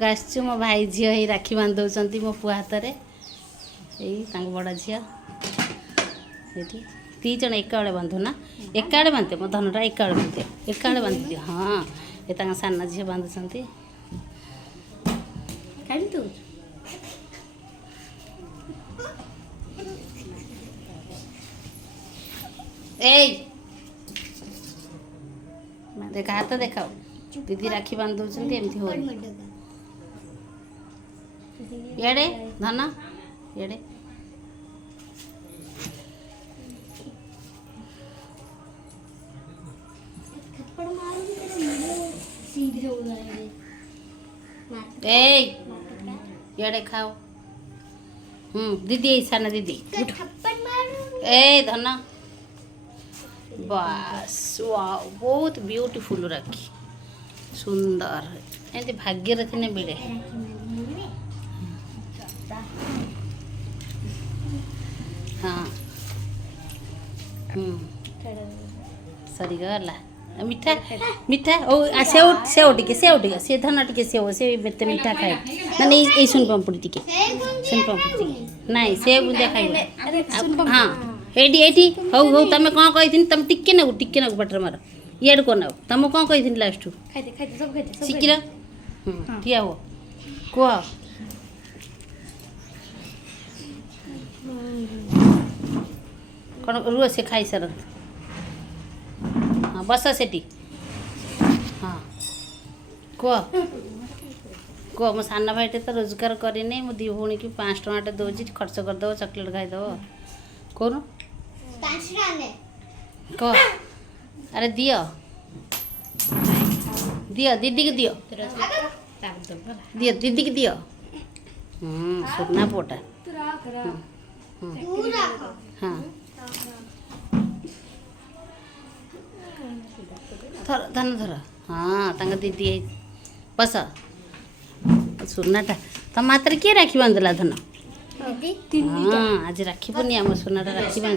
आसचु मो भाई झील ही राखी बांध दौरान मो पुआ हाथ में बड़ झील दी जन एका बेले बांधु ना एका बेले बांधते मो धनटा एका बेले बांधते एका बेले बांधि दियो हाँ ये सान झील बांधुंट देखा हाथ देखाओ दीदी राखी बांध दौरान एमती हो एड़े धन एड़े एड़े खाओ दीदी साना दीदी ए धन बस वाओ बहुत ब्यूटीफुल राखी सुंदर एमती भाग्य थे मिले हाँ सरीगला मीठा मीठा ओ सेव सेव टिके से धन टिके सेव से बेते मीठा खाए ना नहीं ये सुन पापड़ी टिके सुन पापड़ी टिके नहीं सेव बुंदा खाइबो हाँ एडी एडी हौ हौ तमे कोन कहिथिन तम टिके ना बटर मार येड को ना तम कोन कहिथिन लास्ट खाइते सब खाइते सिकिरा ठिया हो को कौन रुआ से खाई सर हाँ बस सेठी हाँ कह मो सान भाईटे तो रोजगार करनी मो दी भौणी की 5 टमाटे दौर खर्च करदेव चॉकलेट खाईदेव कौन कह अरे दियो दियो दीदी की दियो दियो दीदी की दियो सुना पोटा हाँ थर धन धर हाँ तंग दीदी बस सुनाटा तम हाथ किए राखी बांधला धन हाँ आज राखी पूर्णिमा सुनाटा राखी बांध